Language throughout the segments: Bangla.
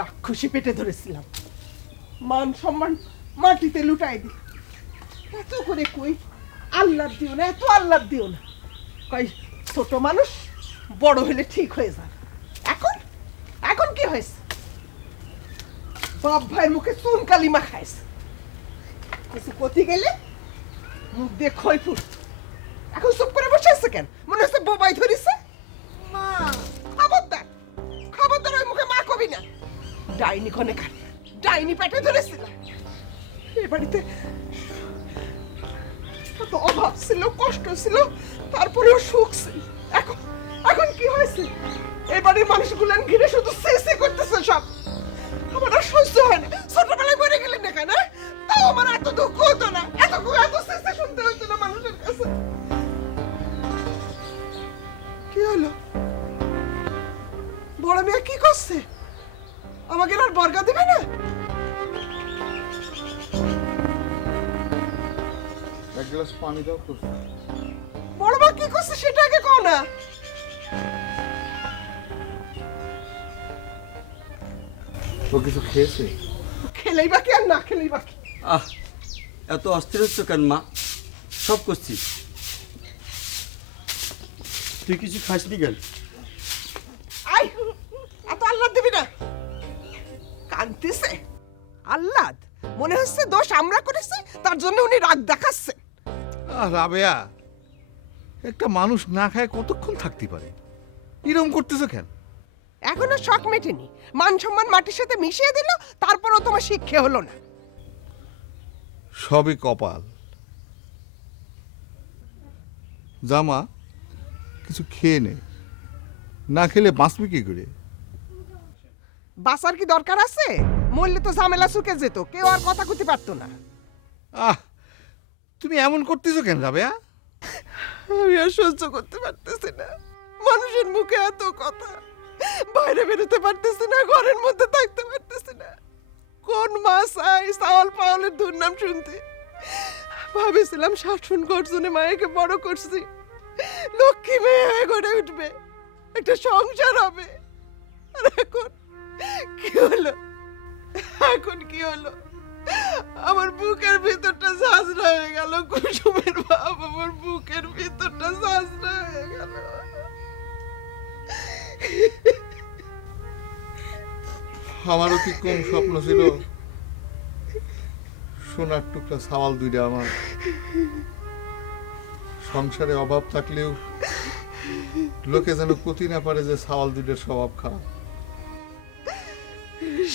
রাক্ষসী পেটে ধরেছিলাম, মান সম্মান মাটিতে লুটাই দি। এত করে কই আল্লাহ দিও না, এত আল্লাহ দিও না, কই ছোট মানুষ বড় হলে ঠিক হয়ে যাবে। এখন এখন কি হয়েছে? বাপ ভাইয়ের মুখে চুন কালিমা খাইছে, কিছু কতি গেলে মুখ দিয়ে খই ফুট। এখন চুপ করে বসে আছে কেন? মনে হচ্ছে বোবাই ধরিছে। মা খবরদার, খবরদার ওই মুখে মা কবি না। ডাইনি কনে খান, ডাইনি পেটে ধরেছিল। এ বাড়িতে এত অভাব ছিল, কষ্ট ছিল, তারপরেও সুখ ছিল। এখন এখন কি হয়েছে? এই বাড়ির মানুষগুলো ঘিরে শুধু সে করতেছে সব। আমার আর সহ্য হয় না। ছোটবেলায় মরে গেলেন না কেন? তাও আমার এত দুঃখ হতো না, এত সে শুনতে হতো না মানুষের কাছে। কি হলো? বড় মেয়ে কি করছে? আমাকে আর বর্গা দেবে না? এক গ্লাস পানি দাও তো। বড় মা কি করছে সেটা আগে কও না। ও কিছু খেয়েছে? খেলেই বাকি আর না খেলেই বাকি। আহ, এত অস্থির হচ্ছ কেন মা? সব করছি। তুই কিছু খাসনি কেন? আই, এত আল্লাহ দিবি না। কান্তিছে আল্লাহ, মনে হচ্ছে দোষ আমরা করেছি, তার জন্য উনি রাগ দেখাচ্ছেন। রাবেয়া, একটা মানুষ না খায় কতক্ষণ থাকতে পারে? এরকম করতেছো কেন? এখনো শখ মেটেনি, মান সম্মান মাটির সাথে মিশিয়ে দিল, তারপরও তোমার শিক্ষা হলো না। সবই কপাল। জামা কিছু খেয়ে নে, না খেলে বাঁচবি কি করে? বাঁচার কি দরকার আছে? মরলে তো ঝামেলা শুকে যেত, কেউ আর কথা কইতে পারতো না। আহ, তুমি এমন করতেছো কেন রাবেয়া? আমি আর সহ্য করতে পারতেছি না। মানুষের মুখে এত কথা, বাইরে বেরোতে পারতেছি না, ঘরের মধ্যে থাকতে পারতেছি না। কোন মাস আই চাওয়াল পাওয়ালের দুর্নাম শুনতে। ভাবেছিলাম শাসন গর্জনে মায়েকে বড় করছি, লক্ষ্মী মেয়ে হয়ে গড়ে উঠবে, একটা সংসার হবে। আর এখন কি হলো? এখন কি হলো? আমার বুকের ভিতরটা ঝাঁঝরা হয়ে গেল। কুসুমের বাপ, আমার বুকের ভিতরটা ঝাঁঝরা হয়ে গেল। আমারও কি কম স্বপ্ন ছিল? সোনার টুকরা সাওয়াল দুইটা আমার। সংসারে অভাব থাকলেও লোকে যেন ক্ষতি না পারে যে সাওয়াল দুইটার স্বভাব খারাপ।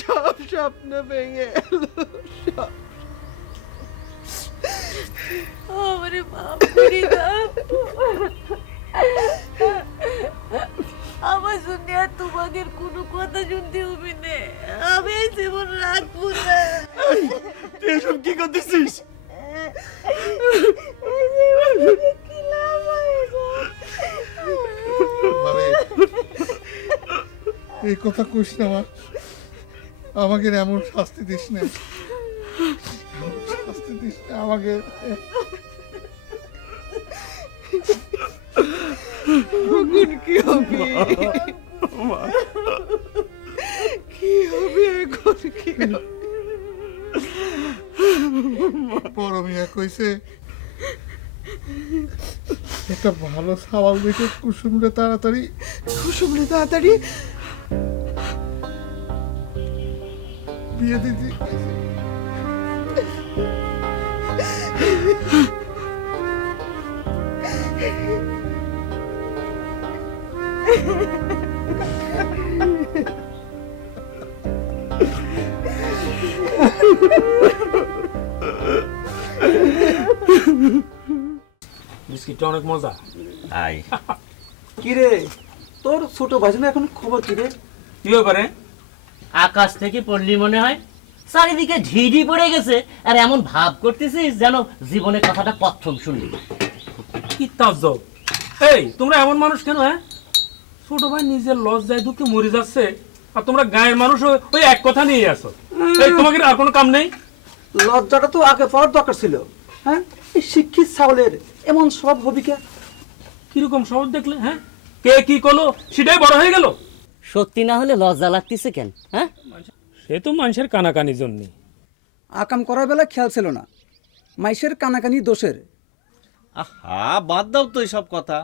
সব স্বপ্ন ভেঙে গেল, সব। আমারে মাফ করে দাও। আমার শুনে আর তোমাদের কোনো কথা শুনতে হবে না। আমি এই জীবন রাখবো না। তুই এসব কি করতেছিস? কি লাভ হয়েছে? মানে এই কথা কইস না মা, আমাকে এমন শাস্তি দিস না, শাস্তি দিস না আমাকে। এখন কি হবে? কি হবে এখন? কি হবে? বড় মিয়া কইছে একটা ভালো সাওয়াল দেখে কুসুমরে তাড়াতাড়ি তাড়াতাড়ি বিয়ে দিতে। বিস্কিটটা অনেক মজা। আই, কি রে তোর ছোট ভাই এখন খবর কি রে? কি ব্যাপারে? আকাশ থেকে পড়লি মনে হয়, চারিদিকে ঢিঢি পড়ে গেছে, আর এমন ভাব করতেছিস যেন জীবনে কথাটা প্রথম শুনলি। কি তাজ্জব! এই তোমরা এমন মানুষ কেন? হ্যাঁ, ছোট ভাই নিজের লজ্জায় দুঃখে মরে যাচ্ছে, আর তোমরা গায়ের মানুষ ওই এক কথা নিয়ে আসো। এই তোমাকে আর কোনো কাম নেই? লজ্জাটা তো আগে পাওয়ার দরকার ছিল। হ্যাঁ, এই শিক্ষিত ছাগলের এমন সব হবি কে? কিরকম সহজ দেখলে? হ্যাঁ, কে কি করলো সেটাই বড় হয়ে গেল। সত্যি না হলে লজ্জা লাগতেছে কেন? হ্যাঁ, সে তো মানুষের কানাকানির জন্যে। আকাম করার বেলা খেয়াল ছিল না, মাইসের কানাকানি দোষের। আহা, বাদ দাও তো এইসব কথা।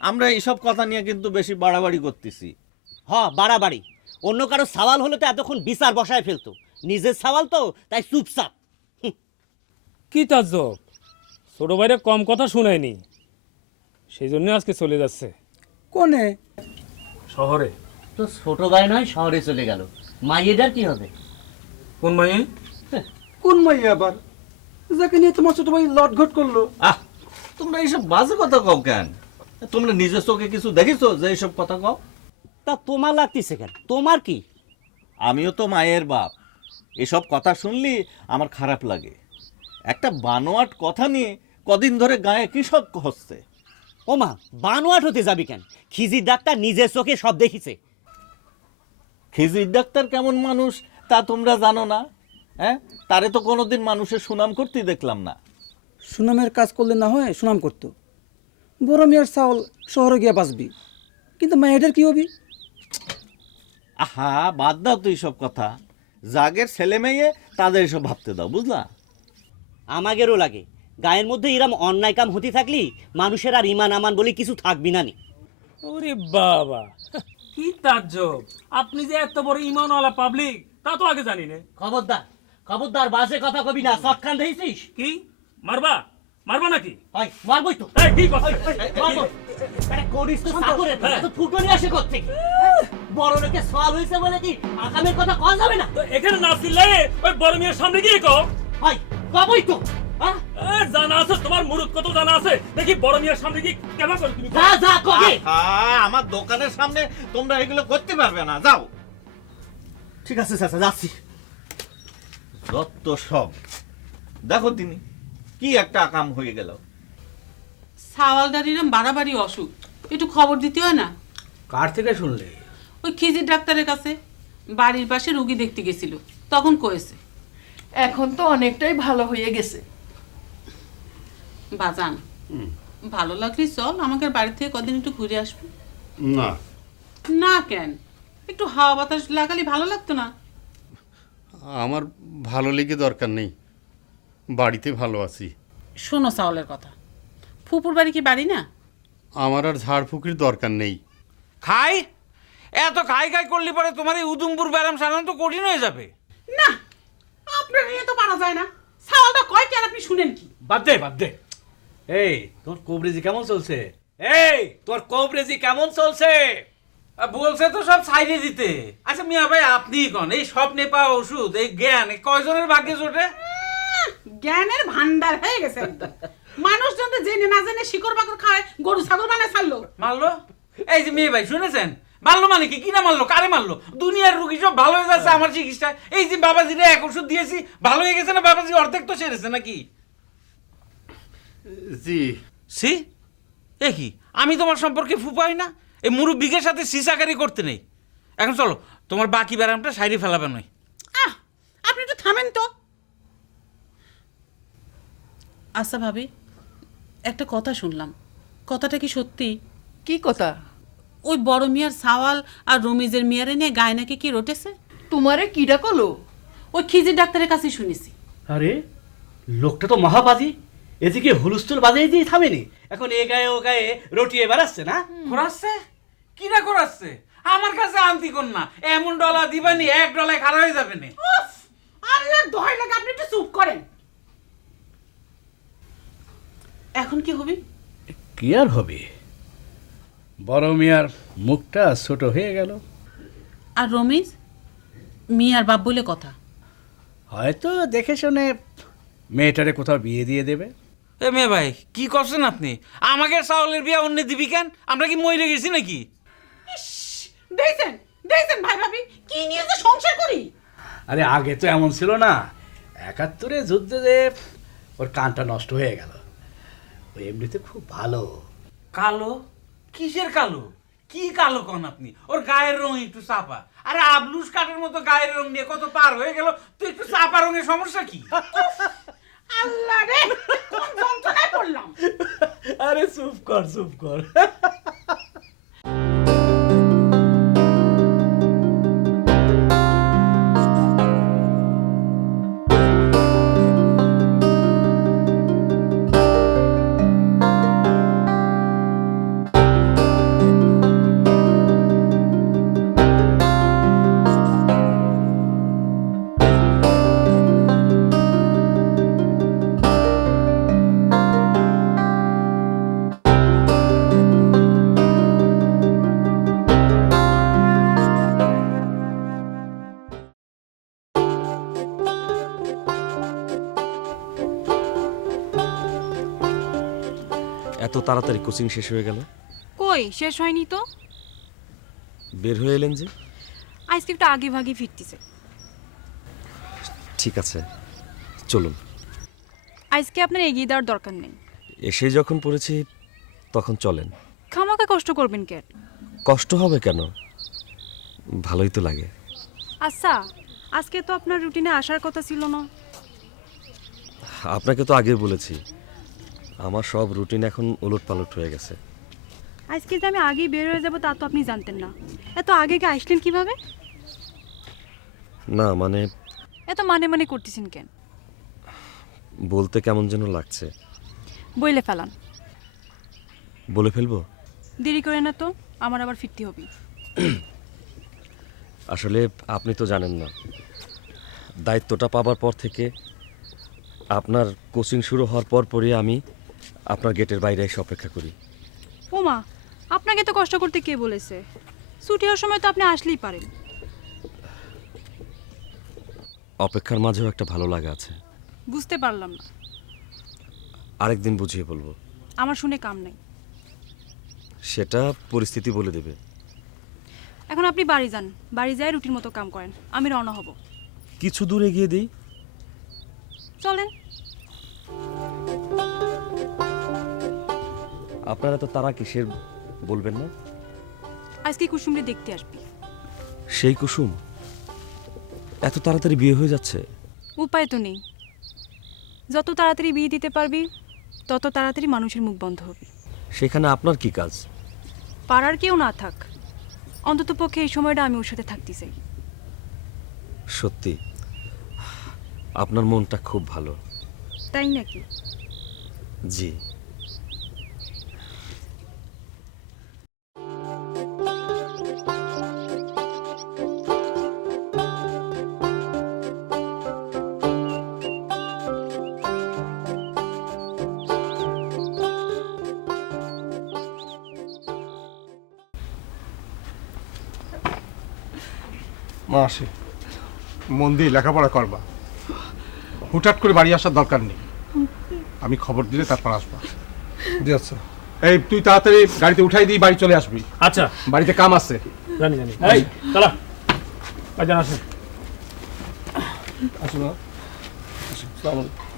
আমরা এইসব কথা নিয়ে কিন্তু বেশি বাড়াবাড়ি করতেছি। বাড়াবাড়ি। অন্য কারো সওয়াল হলে তো এতক্ষণ বিচার বসায় ফেলতো, নিজের সওয়াল তো তাই চুপচাপ। কি তাজ্জব, ছোট ভাইরে কম কথা শুনায়নি, সেই জন্য আজকে চলে যাচ্ছে কোনে? শহরে। তো ছোট ভাই নয় শহরে চলে গেল, মাইয়েটার কি হবে? কোন মাইয়ে? কোন মাইয়া আবার, যাকে নিয়ে তোমার ছোট ভাই লটঘট করলো? আহ, তোমরা এইসব বাজে কথা কও কেন? তোমরা নিজের চোখে কিছু দেখেছো যে এইসব কথা কও? তা তোমার লাগতেছে কেন? তোমার কি? আমিও তো মায়ের বাপ, এসব কথা শুনলি আমার খারাপ লাগে। একটা বানোয়াট কথা নিয়ে কদিন ধরে গায়ে কি সব হচ্ছে। ও মা, বানোয়াট হতে যাবি কেন? খিজির ডাক্তার নিজের চোখে সব দেখিছে। খিজির ডাক্তার কেমন মানুষ তা তোমরা জানো না? হ্যাঁ, তারে তো কোনোদিন মানুষের সুনাম করতেই দেখলাম না। সুনামের কাজ করলে না হয় সুনাম করতো। বড় মেয়ের চাউল শহরে গিয়া বাঁচবি, কিন্তু মায়েদের কি হবি? আহা, বাদ দাও তো এইসব কথা। জাগের ছেলে মেয়ে তাদের এসব ভাবতে দাও, বুঝলা? আমাদেরও লাগে, গায়ের মধ্যে এরম অন্যায় কাম হতে থাকলি মানুষের আর ইমান আমান বলে কিছু থাকবি না নি। ওরে বাবা, কি তাজ্জব, আপনি যে এত বড় ইমানওয়ালা পাবলিক তা তো আগে জানি না। খবরদার, খবরদার, বাজে কথা কবি না। সৎখান দেখছিস? কি মারবা? মারবা নাকি? হয়, মারবই তো। এই, কি কথা? মারবো। আরে করিস তো চাকরে, তো ফুটো নিয়ে আসে কোত্থেকে? বড় লোকের সওয়াল হয়েছে বলে কি আকামের কথা কওয়া যাবে না? তো এখানে না চিল্লায়ে ওই বড় মেয়ের সামনে গিয়ে কও। হয়, কবই তো। হ্যাঁ, জানা আছে তোমার, মুরুদ কত জানা আছে, দেখি বড় মেয়ের সামনে গিয়ে কেমন করে তুমি যা যা কবি। আহা, আমার দোকানের সামনে তোমরা এগুলো করতে পারবে না, যাও। ঠিক আছে চাচা, যাচ্ছি। যত সব দেখো তিনি কি একটা কাম হয়ে গেল। সাওয়ালদার এরম বাড়াবাড়ি অসুখ, একটু খবর দিতে হয় না? কার থেকে শুনলে? ওই খিজির ডাক্তারের কাছে বাড়ির পাশে রুগী দেখতে গেছিল, তখন কয়েছে। এখন তো অনেকটাই ভালো হয়ে গেছে। বাজান, ভালো লাগলে চল আমাকে বাড়ি থেকে কদিন একটু ঘুরে আসবি। না, না কেন? একটু হাওয়া বাতাস লাগালে ভালো লাগতো না? আমার ভালো লেগে দরকার নেই, বাড়িতে ভালো আছি। শোনো চাওয়ালের কথা, ফুপুর বাড়ি কি বাড়ি না? আমার আর ঝাড়ফুঁকির দরকার নেই। খাই এত খাই খাই করলে পরে তোমার এই উদুমপুর ব্যারাম সারানো তো কঠিন হয়ে যাবে। না, আপনার নিয়ে তো পারা যায় না। চাওয়ালটা কয় কি আর আপনি শুনেন কি? বাদ দে, বাদ দে। এই তোর কবরেজি কেমন চলছে? এই তোর কবরেজি কেমন চলছে? বলছে তো সব সাইডে দিতে। আচ্ছা মিয়া ভাই, আপনি কোন এই সব নেপা ওষুধ, এই জ্ঞান কয়জনের ভাগ্যে জোটে? জ্ঞানের ভান্ডার হয়ে গেছে একদম। মানুষজন তো জেনে না জেনে শিকড় বাকড় খায়, গরু ছাগল বানায় ছাড়লো। মারলো? এই যে মেয়ে ভাই শুনেছেন, মারলো মানে কি? কিনা মারলো? কারে মারলো? দুনিয়ার রুগী সব ভালো হয়ে যাচ্ছে আমার চিকিৎসা। এই যে বাবাজিরে এক ওষুধ দিয়েছি, ভালো হয়ে গেছে না? বাবাজি অর্ধেক তো সেরেছে নাকি? জি। সি এ কি, আমি তোমার সম্পর্কে ফুপাই না? এই মুরব্বিকের সাথে সিসাকারি করতে নেই। এখন চলো, তোমার বাকি ব্যারামটা সাইডে ফেলাবে নয়। আহ, আপনি একটু থামেন তো। আচ্ছা ভাবি, একটা কথা শুনলাম, কথাটা কি সত্যি? কি কথা? ওই বড় মিয়ার সাওয়াল আর রমিজের মিয়ারে নিয়ে গায়ে নাকি কি রটেছে? তোমারে কিডা কলো? ওই খিজির ডাক্তারের কাছে শুনেছি। আরে লোকটা তো মহাবাদী, এদিকে হুলস্থুল বাজিয়ে দিয়ে থামেনি, এখন এ গায়ে ও গায়ে রটিয়ে বেড়াচ্ছে না? করাচ্ছে? কিরা করাচ্ছে? আমার কাছে আনতি কন্যা এমন ডলা দিবানি, এক ডলায় খারাপ হয়ে যাবে না। উফ, আল্লাহর দোহাই লাগে, আপনি একটু চুপ করেন। এখন কি হবে? কি আর হবে, বড় মিয়ার মুখটা ছোট হয়ে গেল। আর রমিজ মিয়ার বাপ বলে কথা, হয়তো দেখে শুনে মেয়েটারে কোথাও বিয়ে দিয়ে দেবে। এ মেয়ে ভাই, কি করছেন আপনি? আমাকে চাউলের বিয়া অন্য দিবি কেন? আমরা কি মরে গেছি নাকি? দেখছেন দেখছেন ভাই ভাবি কি নিয়ে যে সংসার করি। আরে আগে তো এমন ছিল না, ৭১ যুদ্ধে যে ওর কানটা নষ্ট হয়ে গেল। ও এমনিতে খুব ভালো। কালো? কিসের কালো? কি কালো কন আপনি? ওর গায়ের রং একটু চাপা। আরে আবলুস কাঠের মতো গায়ের রং নিয়ে কত পার হয়ে গেল, তো একটু চাপা রঙের সমস্যা কি? আল্লাহ রে, কোন যন্ত্রণায় পড়লাম। আরে চুপ কর, চুপ কর। এত তাড়াতাড়ি কোচিং শেষ হয়ে গেল? কই শেষ হয়নি তো, বের হয়ে এলেন যে? আজকে একটু আগে ভাগে ফিরতেছে। ঠিক আছে, চলুন। আজকে আপনার এগিয়ে দেওয়ার দরকার নেই। এসে যখন পড়েছি তখন চলেন। খামাকা কষ্ট করবেন কেন? কষ্ট হবে কেন, ভালোই তো লাগে। আচ্ছা, আজকে তো আপনার রুটিনে আসার কথা ছিল না। আপনাকে তো আগে বলেছি আমার সব রুটিন এখন ওলটপালট হয়ে গেছে। আজকে যে আমি আগেই বের হয়ে যাবো তা তো আপনি জানতেন না। এত আগে আসলেন কিভাবে? না মানে এত মানে মানে করতেছেন কেন? বলতে কেমন যেন লাগছে। বইলে ফেলান। বলে ফেলবো? দেরি করে না তো, আমার আবার ফিরতে হবে। আসলে আপনি তো জানেন না, দায়িত্বটা পাবার পর থেকে আপনার কোচিং শুরু হওয়ার পরই আমি আপনার গেটের বাইরে এসে অপেক্ষা করি। ওমা, আপনাকে তো কষ্ট করতে কে বলেছে? ছুটি হওয়ার সময় তো আপনি আসলেই পারেন। অপেক্ষার মাঝেও একটা ভালো লাগা আছে। বুঝতে পারলাম না। আরেকদিন বুঝিয়ে বলবো। আমার শুনে কাম নাই। সেটা পরিস্থিতি বলে দেবে। এখন আপনি বাড়ি যান, বাড়ি যায় রুটির মতো কাম করেন, আমি রওনা হব। কিছু দূর এগিয়ে দিই। চলেন। আপনারা তো তারা কিসের বলবেন না? আজকে কুসুমরে দেখতে আসবি। সেই কুসুম এত তাড়াতাড়ি বিয়ে হয়ে যাচ্ছে? উপায় তো নেই। যত তাড়াতাড়ি বিয়ে দিতে পারবি তত তাড়াতাড়ি মানুষের মুখ বন্ধ হবে। সেখানে আপনার কি কাজ? পাড়ার কেউ না থাক, অন্তত পক্ষে এই সময়টা আমি ওর সাথে থাকতে চাই। সত্যি আপনার মনটা খুব ভালো। তাই নাকি? জি। মা আসে, মন দিয়ে লেখাপড়া করবা, হুটহাট করে বাড়ি আসার দরকার নেই। আমি খবর দিলে তারপর আসবা। জি আচ্ছা। এই তুই তাড়াতাড়ি গাড়িতে উঠাই দিয়ে বাড়ি চলে আসবি। আচ্ছা, বাড়িতে কাম আছে। জানি জানি। এই চলা, বাজান আসেন। আসো না, আসসালামু আলাইকুম।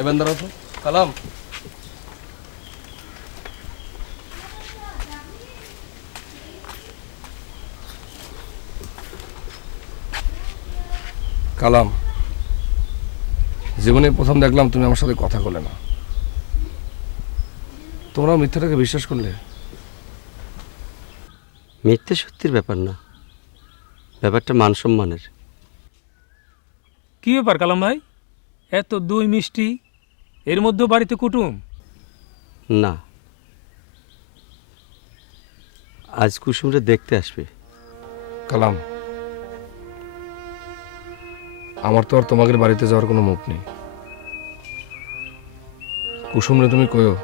এবার দাঁড়াও তো, কালাম। কালাম, জীবনে প্রথম দেখলাম তুমি আমার সাথে কথা বলে না। তোমরাও মিথ্যাটাকে বিশ্বাস করলে? মিথ্যে সত্যির ব্যাপার না, ব্যাপারটা মান সম্মানের। কি ব্যাপার কালাম ভাই, এত দই মিষ্টি, এর মধ্যে বাড়িতে কুটুম? না, আজ কুসুমরে দেখতে আসবে। কালাম, আমার তো আর তোমাদের বাড়িতে যাওয়ার কোনো মুখ নেই। কুসুমরে তুমি কইও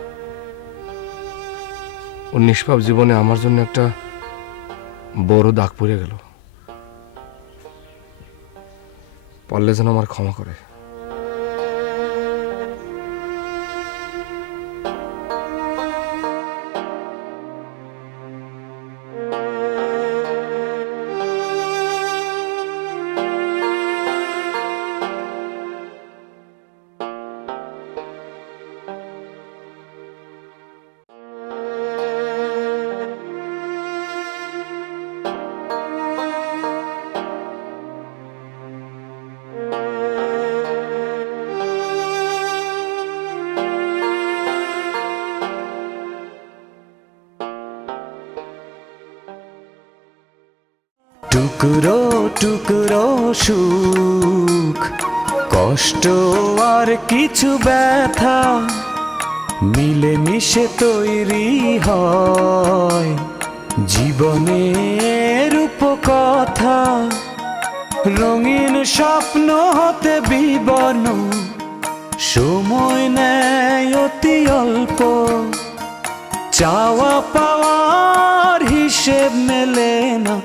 ওর নিষ্পাপ জীবনে আমার জন্য একটা বড় দাগ পড়ে গেল, পারলে যেন আমার ক্ষমা করে। টুকরো টুকরো সুখ, কষ্ট আর কিছু ব্যথা মিলে মিশে তৈরি হয় জীবনের উপকথা। রঙিন স্বপ্ন হতে বিবর্ণ, সময় নেয় অতি অল্প, চাওয়া পাওয়ার হিসেব মেলে না।